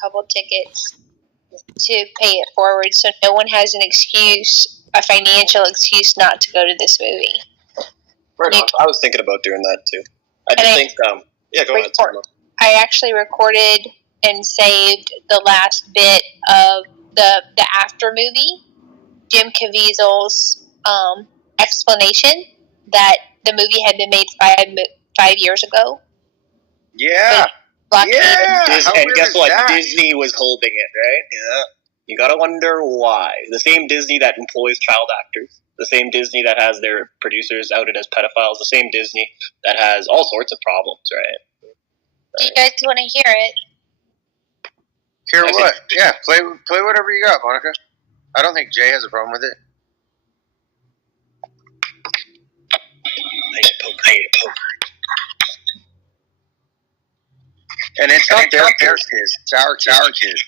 couple tickets to pay it forward, so no one has an excuse, a financial excuse, not to go to this movie. Right on. I was thinking about doing that too. I just think, go ahead. I actually recorded and saved the last bit of the after movie, Jim Caviezel's explanation that the movie had been made 5 years ago. Yeah. And guess what? That? Disney was holding it, right? Yeah. You gotta wonder why. The same Disney that employs child actors, the same Disney that has their producers outed as pedophiles, the same Disney that has all sorts of problems, right? Do you guys want to hear it? Hear what? Yeah, play whatever you got, Monica. I don't think Jay has a problem with it. And it's not their kids, it's our kids.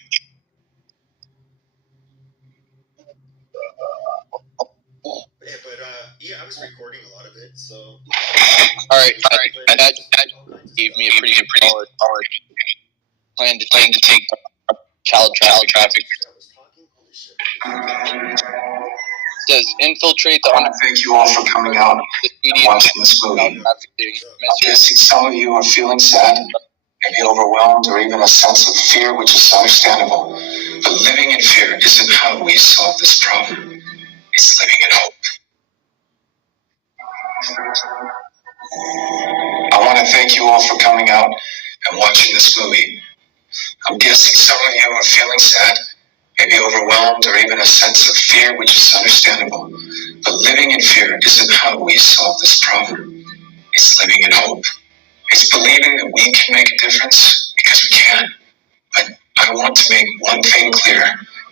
Yeah, I was recording a lot of it, so. All right, and that gave me a pretty solid plan to take child traffic. It says infiltrate the. I want to thank you all for coming out and watching this movie. I'm guessing some of you are feeling sad, maybe overwhelmed, or even a sense of fear, which is understandable. But living in fear isn't how we solve this problem. It's living in hope. I want to thank you all for coming out and watching this movie. I'm guessing some of you are feeling sad, maybe overwhelmed, or even a sense of fear, which is understandable. But living in fear isn't how we solve this problem. It's living in hope. It's believing that we can make a difference because we can. But I want to make one thing clear.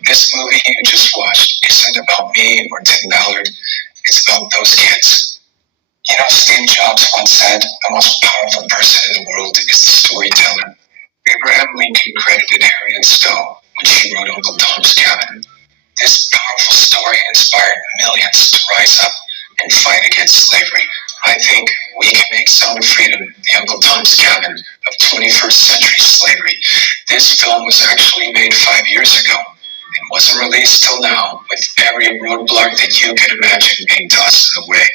This movie you just watched isn't about me or Tim Ballard. It's about those kids. You know, Steve Jobs once said, the most powerful person in the world is the storyteller. Abraham Lincoln credited Harriet Stowe when she wrote Uncle Tom's Cabin. This powerful story inspired millions to rise up and fight against slavery. I think we can make Sound of Freedom the Uncle Tom's Cabin of 21st century slavery. This film was actually made 5 years ago. It wasn't released till now, with every roadblock that you can imagine being tossed in the way.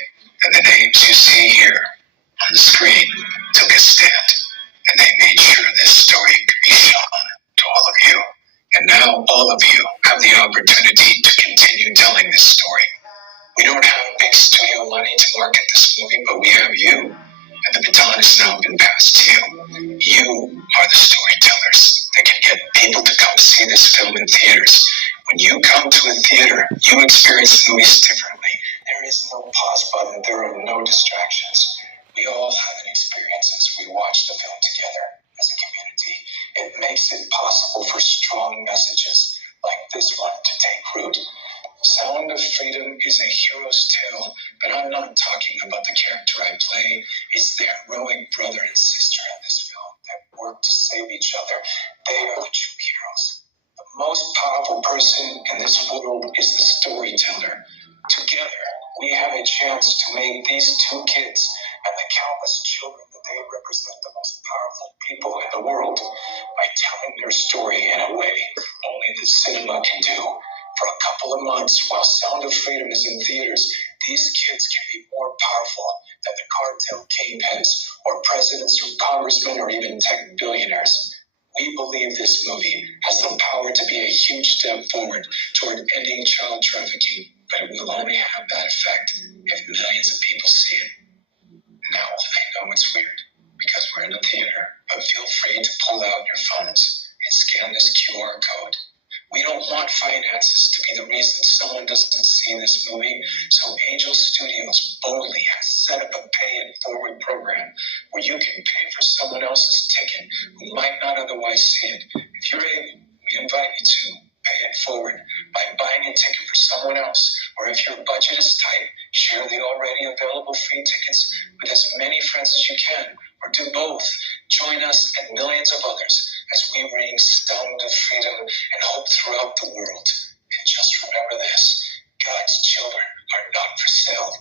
And the names you see here on the screen took a stand, and they made sure this story could be shown to all of you. And now all of you have the opportunity to continue telling this story. We don't have big studio money to market this movie, but we have you. And the baton has now been passed to you. You are the storytellers that can get people to come see this film in theaters. When you come to a theater, you experience movies differently. There is no pause button. There are no distractions. We all have an experience as we watch the film together as a community. It makes it possible for strong messages like this one to take root. Sound of Freedom is a hero's tale, but I'm not talking about the character I play. It's the heroic brother and sister in this film that work to save each other. They are the true heroes. The most powerful person in this world is the storyteller. Together, we have a chance to make these two kids and the countless children that they represent the most powerful people in the world by telling their story in a way only the cinema can do. For a couple of months, while Sound of Freedom is in theaters, these kids can be more powerful than the cartel kingpins or presidents or congressmen or even tech billionaires. We believe this movie has the power to be a huge step forward toward ending child trafficking, but it will only have that effect if millions of people see it. Now, I know it's weird because we're in a theater, but feel free to pull out your phones and scan this QR code. We don't want finances to be the reason someone doesn't see this movie, so Angel Studios boldly has set up a pay-it-forward program where you can pay for someone else's ticket who might not otherwise see it. If you're able, we invite you to pay it forward by buying a ticket for someone else, or if your budget is tight, share the already available free tickets with as many friends as you can, or do both. Join us and millions of others as we bring Sound of Freedom and hope throughout the world. And just remember this, God's children are not for sale.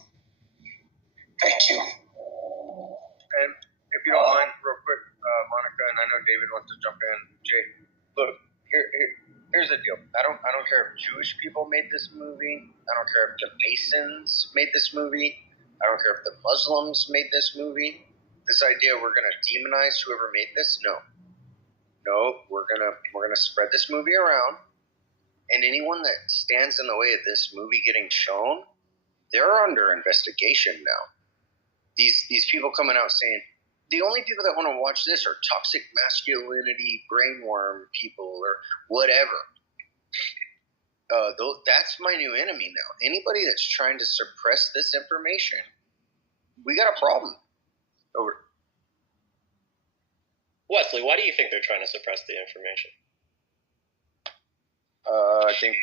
Thank you. And if you don't mind, real quick, Monica, and I know David wants to jump in. Jay, look, here's the deal. I don't care if Jewish people made this movie. I don't care if the Masons made this movie. I don't care if the Muslims made this movie. This idea we're gonna demonize whoever made this, no, we're gonna spread this movie around, and anyone that stands in the way of this movie getting shown, they're under investigation now. These people coming out saying the only people that want to watch this are toxic masculinity, brainworm people, or whatever. That's my new enemy now. Anybody that's trying to suppress this information, we got a problem. Over. Wesley, why do you think they're trying to suppress the information? I think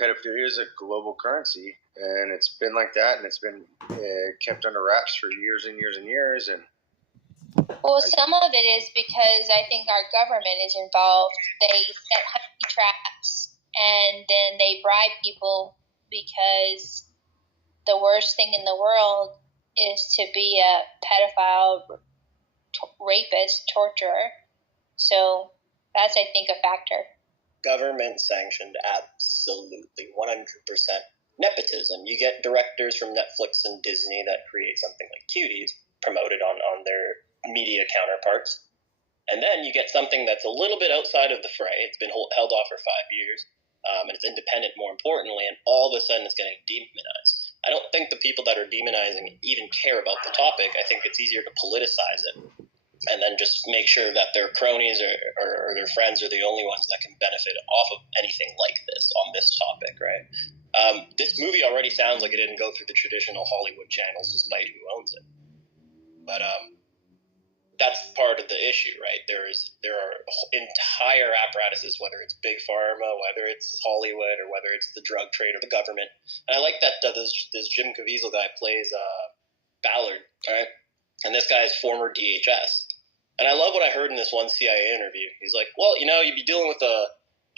pedophilia is a global currency, and it's been like that, and it's been kept under wraps for years and years and years. And well, some of it is because I think our government is involved. They set honey traps, and then they bribe people because the worst thing in the world is to be a pedophile, rapist, torturer. So that's, I think, a factor. Government sanctioned, absolutely, 100% nepotism. You get directors from Netflix and Disney that create something like Cuties, promoted on their media counterparts. And then you get something that's a little bit outside of the fray. It's been held off for 5 years, and it's independent, more importantly, and all of a sudden it's getting demonized. I don't think the people that are demonizing even care about the topic. I think it's easier to politicize it and then just make sure that their cronies or their friends are the only ones that can benefit off of anything like this on this topic, right? This movie already sounds like it didn't go through the traditional Hollywood channels, despite who owns it. But that's part of the issue, right? There are entire apparatuses, whether it's big pharma, whether it's Hollywood, or whether it's the drug trade or the government. And I like that this Jim Caviezel guy plays Ballard, right? And this guy's former DHS. And I love what I heard in this one CIA interview. He's like, well, you'd be dealing with a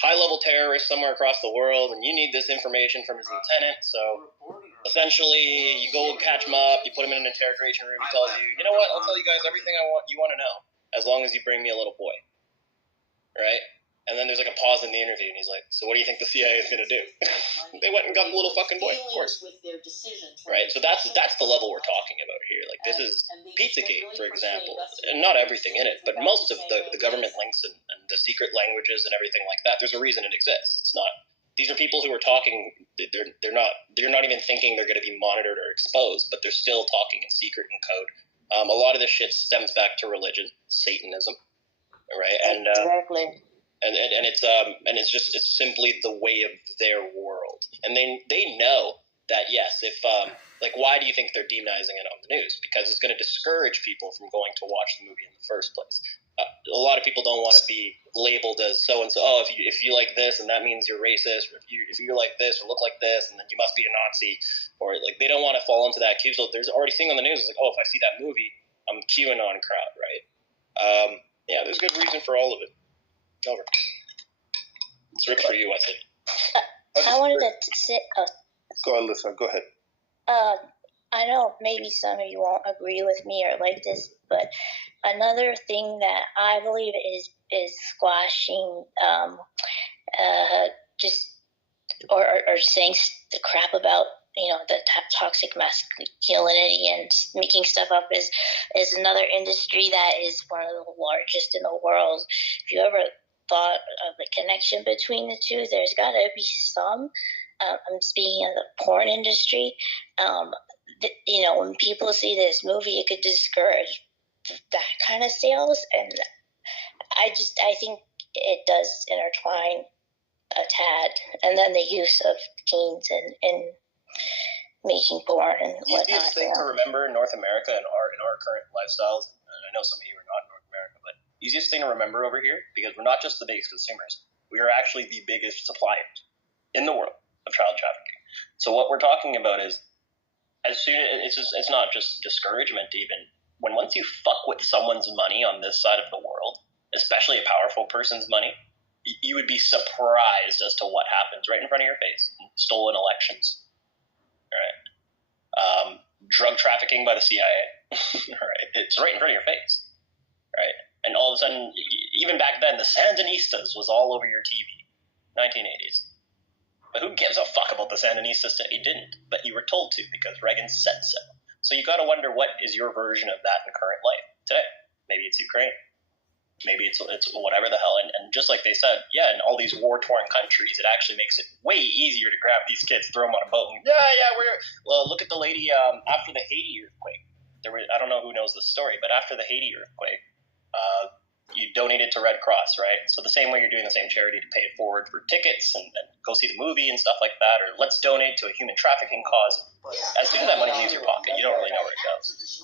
high-level terrorist somewhere across the world, and you need this information from his lieutenant, so essentially you go and catch him up, you put him in an interrogation room, he tells you, you know what, I'll tell you guys everything you want to know, as long as you bring me a little boy. Right? And then there's like a pause in the interview, and he's like, so what do you think the CIA is going to do? They went and got the little fucking boy, of course. Right? So that's the level we're talking about here. Like, this is Pizzagate, for example. And not everything in it, but most of the government links and the secret languages and everything like that, there's a reason it exists. It's not... These are people who are talking, they're not even thinking they're going to be monitored or exposed, but they're still talking in secret and code. A lot of this shit stems back to religion, Satanism, right? And exactly. And it's simply the way of their world. And they know that, yes, if why do you think they're demonizing it on the news? Because it's going to discourage people from going to watch the movie in the first place. A lot of people don't want to be labeled as so and so. Oh, if you like this, and that means you're racist. Or if you're like this or look like this, and then you must be a Nazi. Or like they don't want to fall into that queue. So there's already seeing on the news. It's like, oh, if I see that movie, I'm QAnon crowd, right? Yeah, there's good reason for all of it. Over. It's ripped for you, Wesley. I wanted to say. Go on, Alyssa. Go ahead. I know maybe some of you won't agree with me or like this, but another thing that I believe is squashing or saying the crap about the toxic masculinity and making stuff up is another industry that is one of the largest in the world. If you ever thought of the connection between the two, there's got to be some. I'm speaking of the porn industry. When people see this movie, it could discourage that kind of sales, and I think it does intertwine a tad. And then the use of teens and making porn and whatnot. The easiest thing to remember in North America and our current lifestyles, and I know some of you are not in North America, but the easiest thing to remember over here, because we're not just the biggest consumers, we are actually the biggest suppliers in the world of child trafficking. So what we're talking about is, it's not just discouragement even. Once you fuck with someone's money on this side of the world, especially a powerful person's money, you would be surprised as to what happens right in front of your face. Stolen elections, right? Drug trafficking by the CIA, right? It's right in front of your face, right? And all of a sudden, even back then, the Sandinistas was all over your TV, 1980s. But who gives a fuck about the Sandinista state? He didn't, but you were told to because Reagan said so. So you got to wonder, what is your version of that in current life today? Maybe it's Ukraine. Maybe it's whatever the hell. And just like they said, yeah, in all these war-torn countries, it actually makes it way easier to grab these kids, throw them on a boat, and look at the lady after the Haiti earthquake. I don't know who knows this story, but after the Haiti earthquake, you donated to Red Cross, right? So the same way you're doing the same charity to pay it forward for tickets and go see the movie and stuff like that, or let's donate to a human trafficking cause. As soon as that money leaves your pocket, you don't really know where it goes.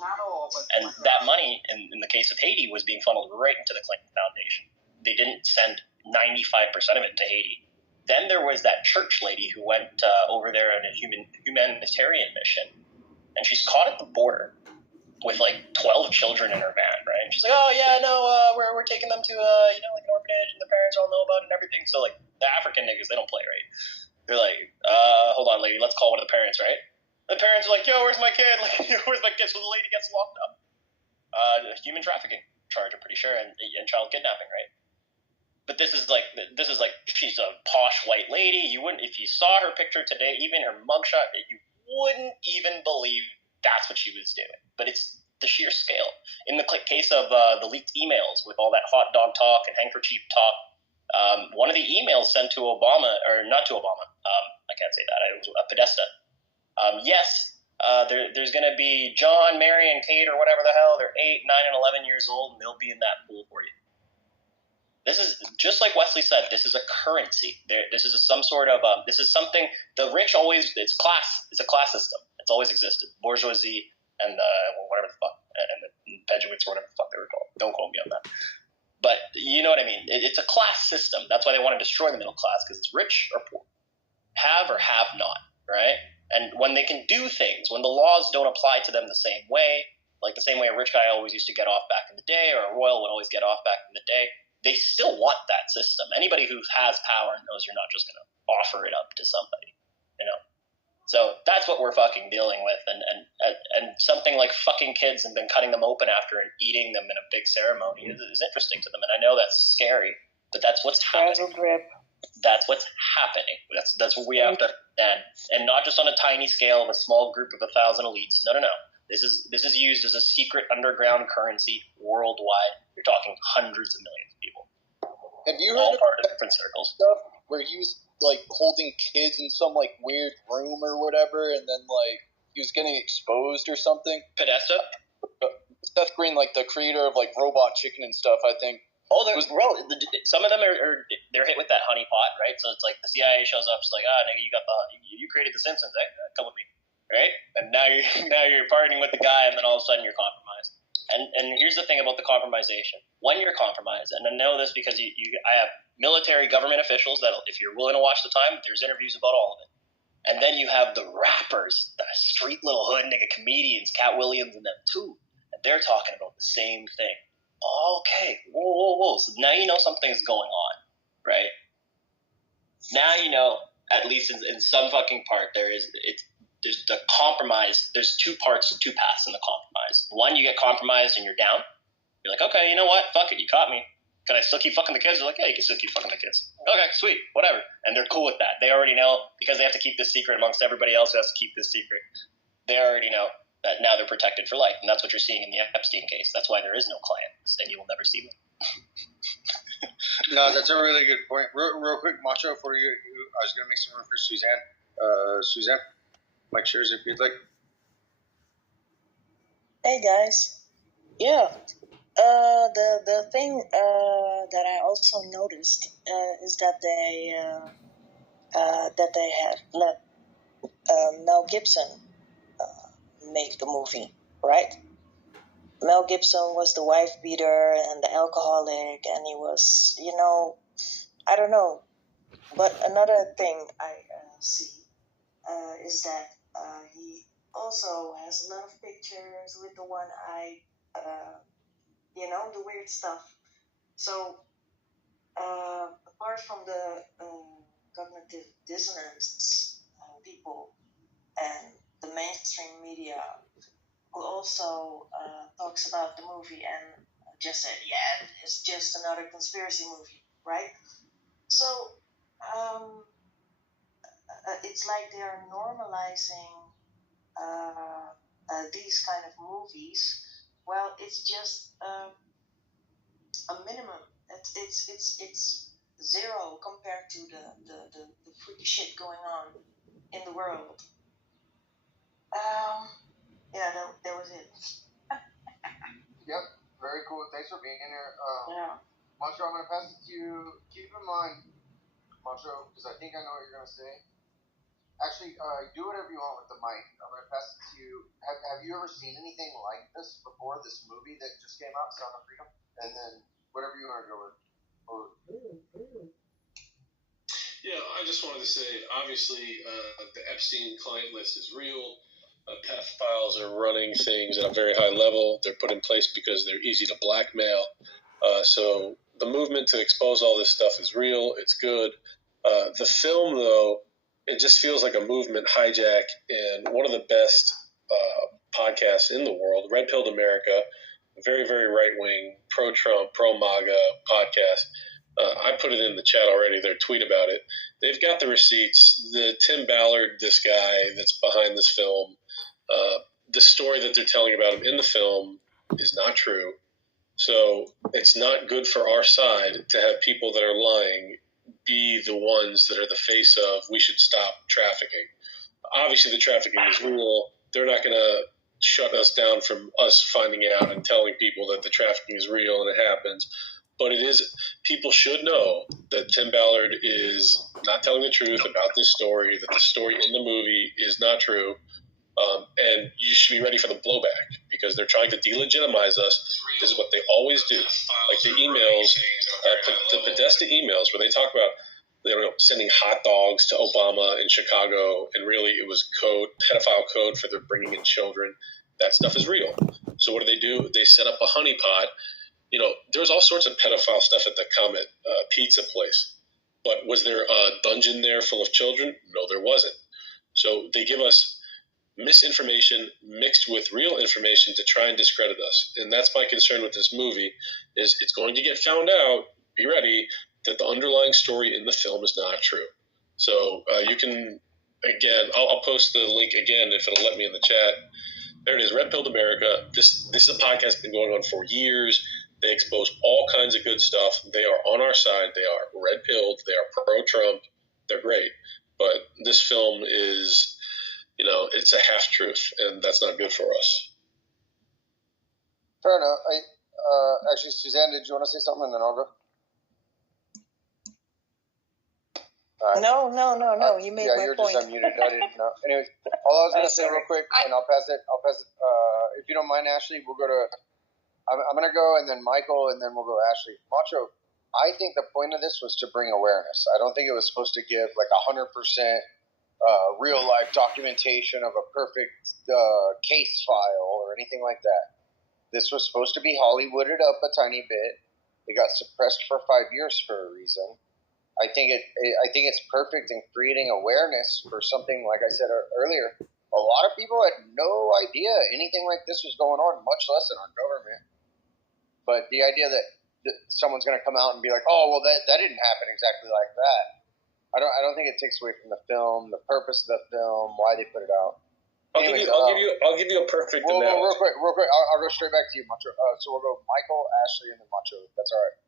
And that money, in the case of Haiti, was being funneled right into the Clinton Foundation. They didn't send 95% of it to Haiti. Then there was that church lady who went over there on a humanitarian mission, and she's caught at the border with like 12 children in her van, right? And she's like, oh yeah, no, we're taking them to like an orphanage, and the parents all know about it and everything. So like the African niggas, they don't play, right? They're like, hold on, lady, let's call one of the parents, right? The parents are like, yo, where's my kid? Like, where's my kid? So the lady gets locked up. Human trafficking charge, I'm pretty sure, and child kidnapping, right? But this is like she's a posh white lady. You wouldn't, if you saw her picture today, even her mugshot, you wouldn't even believe that's what she was doing. But it's the sheer scale. In the case of the leaked emails with all that hot dog talk and handkerchief talk, one of the emails sent to Obama, or not to Obama, I can't say that, it was Podesta. There's going to be John, Mary, and Kate, or whatever the hell, they're 8, 9, and 11 years old, and they'll be in that pool for you. This is, just like Wesley said, this is a currency. This is some sort of, this is something, the rich always, it's a class system. It's always existed. Bourgeoisie and whatever the fuck, and the Benjamins, or whatever the fuck they were called. Don't quote me on that. But you know what I mean. It's a class system. That's why they want to destroy the middle class, because it's rich or poor. Have or have not, right? And when they can do things, when the laws don't apply to them the same way, like the same way a rich guy always used to get off back in the day, or a royal would always get off back in the day, they still want that system. Anybody who has power knows you're not just going to offer it up to somebody, you know? So that's what we're fucking dealing with. And something like fucking kids and then cutting them open after and eating them in a big ceremony is interesting to them. And I know that's scary, but that's what's happening. That's what's happening. That's what we have to understand. And not just on a tiny scale of a small group of 1,000 elites. No. This is used as a secret underground currency worldwide. You're talking hundreds of millions of people. Have you all heard part of different circles? Stuff where he was like holding kids in some like weird room or whatever, and then like he was getting exposed or something? Podesta? Seth Green, like the creator of like Robot Chicken and stuff, I think. Oh, some of them are they're hit with that honeypot, right? So it's like the CIA shows up, it's like, nigga, you created the Simpsons, eh? Come with me, right? And now you're partying with the guy, and then all of a sudden you're compromised. And here's the thing about the compromisation: when you're compromised, and I know this because I have military government officials that, if you're willing to watch the time, there's interviews about all of it. And then you have the rappers, the street little hood nigga comedians, Cat Williams and them too, and they're talking about the same thing. Okay, whoa. So now you know something's going on, right? Now you know, at least in some fucking part, there's the compromise. There's two paths in the compromise. One, you get compromised and you're down. You're like, okay, you know what? Fuck it, you caught me. Can I still keep fucking the kids? They're like, yeah, you can still keep fucking the kids. Okay, sweet, whatever. And they're cool with that. They already know, because they have to keep this secret amongst everybody else who has to keep this secret. They already know that now they're protected for life, and that's what you're seeing in the Epstein case. That's why there is no client, and you will never see them. No, that's a really good point. Real quick, Macho, for you, I was going to make some room for Suzanne. Suzanne, Mike shares if you'd like. Hey guys, yeah. The thing that I also noticed is that they had let Mel Gibson make the movie, right? Mel Gibson was the wife beater and the alcoholic, and he was, I don't know. But another thing I see is that he also has a lot of pictures with the one eye, the weird stuff. So, apart from the cognitive dissonance people and the mainstream media, who also talks about the movie and just said, yeah, it's just another conspiracy movie, right? So, it's like they are normalizing these kind of movies. Well, it's just a minimum. It's zero compared to the freaky shit going on in the world. Yeah, that was it. Yep, very cool. Thanks for being here. Yeah. Moncho, I'm going to pass it to you. Keep in mind, Moncho, because I think I know what you're going to say. Actually, do whatever you want with the mic. I'm going to pass it to you. Have you ever seen anything like this before, this movie that just came out, Sound of Freedom? And then whatever you want to go with. Yeah, I just wanted to say, obviously, the Epstein client list is real. Pedophiles are running things at a very high level. They're put in place because they're easy to blackmail. So the movement to expose all this stuff is real. It's good. The film, though, it just feels like a movement hijack, and one of the best podcasts in the world, Red Pilled America, very, very right-wing, pro-Trump, pro-MAGA podcast. I put it in the chat already, their tweet about it. They've got the receipts. The Tim Ballard, this guy that's behind this film, the story that they're telling about him in the film is not true. So it's not good for our side to have people that are lying be the ones that are the face of, we should stop trafficking. Obviously, the trafficking is real. They're not going to shut us down from us finding out and telling people that the trafficking is real and it happens. But it is, people should know that Tim Ballard is not telling the truth about this story, that the story in the movie is not true. And you should be ready for the blowback because they're trying to delegitimize us. This is what they always do. Like the emails, the Podesta emails where they talk about sending hot dogs to Obama in Chicago, and really it was pedophile code for their bringing in children. That stuff is real. So what do? They set up a honeypot. There was all sorts of pedophile stuff at the Comet pizza place. But was there a dungeon there full of children? No, there wasn't. So they give us misinformation mixed with real information to try and discredit us. And that's my concern with this movie, is it's going to get found out, be ready, that the underlying story in the film is not true. So you can, again, I'll post the link again if it'll let me in the chat. There it is, Red Pilled America. This is a podcast that's been going on for years. They expose all kinds of good stuff. They are on our side. They are red-pilled. They are pro-Trump. They're great. But this film is, it's a half-truth, and that's not good for us. Fair enough. Actually, Suzanne, did you want to say something, and then I'll go? Right. No. You made my you're point. Just unmuted. I didn't know. Anyways, all I was going to say real quick, and I'll pass it. If you don't mind, Ashley, we'll go to. I'm going to go, and then Michael, and then we'll go Ashley. Macho, I think the point of this was to bring awareness. I don't think it was supposed to give like 100% real life documentation of a perfect case file or anything like that. This was supposed to be Hollywooded up a tiny bit. It got suppressed for 5 years for a reason. I think it's perfect in creating awareness for something, like I said earlier. A lot of people had no idea anything like this was going on, much less in our government. But the idea that someone's going to come out and be like, "Oh, well, that didn't happen exactly like that," I don't think it takes away from the film, the purpose of the film, why they put it out. I'll give you a perfect analogy. Real quick. I'll go straight back to you, Macho. So we'll go Michael, Ashley, and then Macho. That's all right.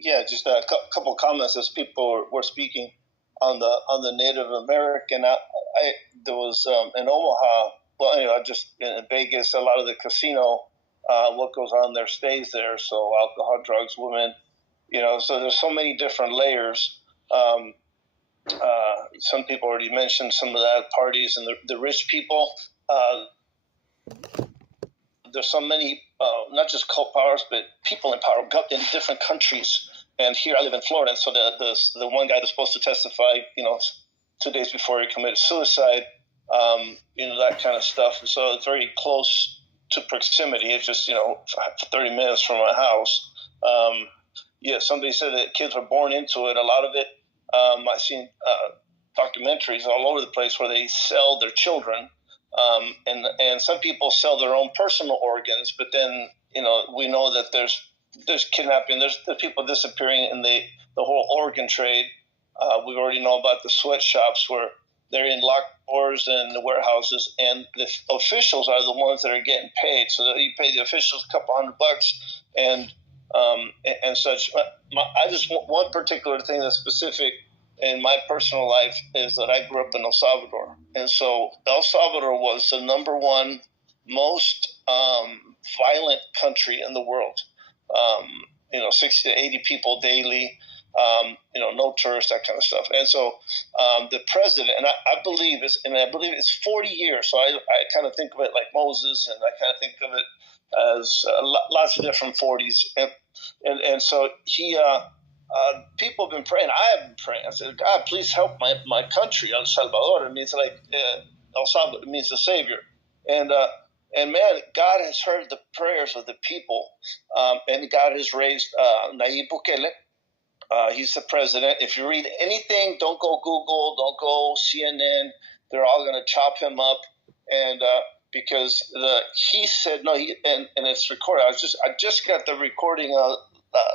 Yeah, just a couple of comments as people were speaking on the Native American. There was in Omaha. Well, anyway, just in Vegas, a lot of the casino, what goes on there stays there. So alcohol, drugs, women, So there's so many different layers. Some people already mentioned some of that, parties and the rich people. There's so many, not just cult powers, but people in power in different countries. And here I live in Florida, and so the one guy that's supposed to testify, 2 days before he committed suicide, that kind of stuff. And so it's very close to proximity. It's just 30 minutes from my house. Somebody said that kids were born into it. A lot of it, I've seen documentaries all over the place where they sell their children. And some people sell their own personal organs, but then, we know that there's kidnapping, there's people disappearing in the whole organ trade. We already know about the sweatshops where they're in locked doors and the warehouses, and the officials are the ones that are getting paid. So that you pay the officials a couple $100 and such. I just want one particular thing that's specific in my personal life is that I grew up in El Salvador, and so El Salvador was the number one most violent country in the world. 60 to 80 people daily. No tourists, that kind of stuff. And so the president, and I believe it's 40 years. So I kind of think of it like Moses, and I kind of think of it as lots of different 40s. And so he, people have been praying. I have been praying. I said, God, please help my country, El Salvador. It means like El Salvador. It means the Savior. And man, God has heard the prayers of the people, and God has raised Nayib Bukele. He's the president. If you read anything, don't go Google, don't go CNN. They're all going to chop him up, and because he said no. And it's recorded. I just got the recording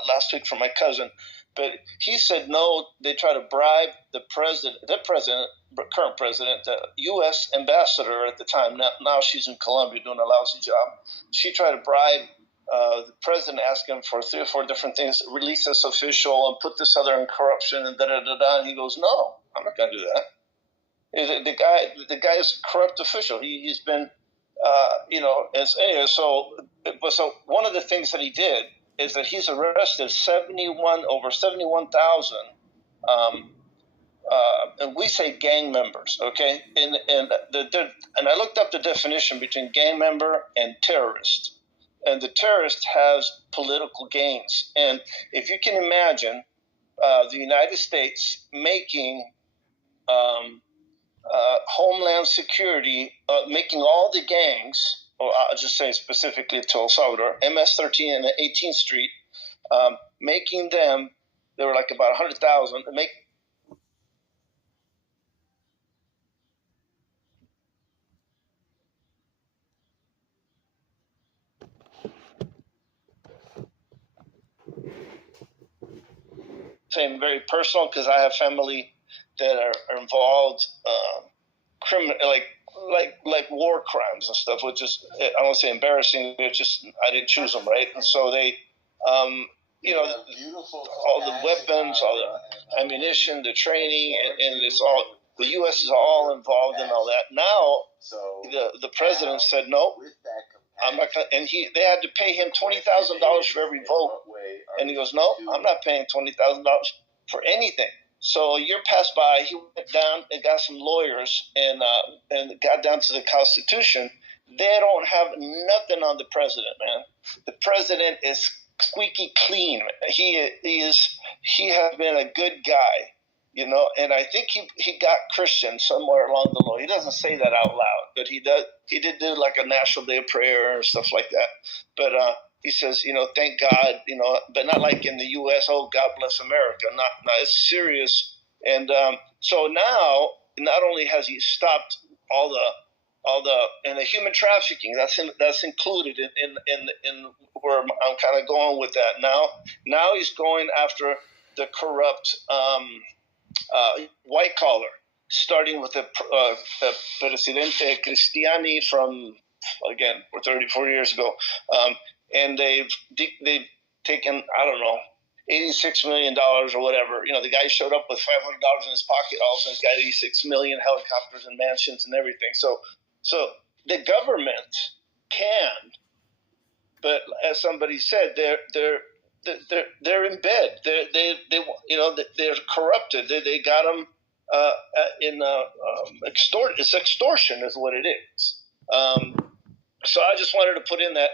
last week from my cousin, but he said no. They try to bribe the current president, the U.S. ambassador at the time. Now she's in Colombia doing a lousy job. She tried to bribe the president, asked him for 3 or 4 different things, release this official and put this other in corruption and da-da-da-da. And he goes, no, I'm not going to do that. The guy is a corrupt official. He's been, anyway, so one of the things that he did is that he's arrested over 71,000 and we say gang members, okay? And I looked up the definition between gang member and terrorist. And the terrorist has political gains. And if you can imagine the United States making Homeland Security, making all the gangs, or I'll just say specifically to El Salvador, MS-13 and 18th Street, making them, there were like about 100,000, saying very personal because I have family that are involved, criminal, like war crimes and stuff, which is, I don't want to say embarrassing, it's just I didn't choose them, right? And so they, all the weapons, all the ammunition, the training, and it's all, the U.S. is all involved in all that. Now, the president said no. I'm not gonna, and they had to pay him $20,000 for every vote, and he goes, no, I'm not paying $20,000 for anything. So a year passed by. He went down and got some lawyers and got down to the Constitution. They don't have nothing on the president, man. The president is squeaky clean. He has been a good guy. And I think he got Christian somewhere along the line. He doesn't say that out loud, but he did do like a National Day of Prayer and stuff like that. But he says, thank God, but not like in the U.S. Oh, God bless America. Not it's serious. And so now, not only has he stopped all the and the human trafficking that's included in where I'm kind of going with that. Now he's going after the corrupt. White collar, starting with the Presidente Cristiani from, again, 34 years ago. And they've taken, I don't know, $86 million or whatever. The guy showed up with $500 in his pocket. All of a sudden, he's got 86 million helicopters and mansions and everything. So the government can, but as somebody said, they're in bed. They're corrupted. They got them It's extortion is what it is. So I just wanted to put in that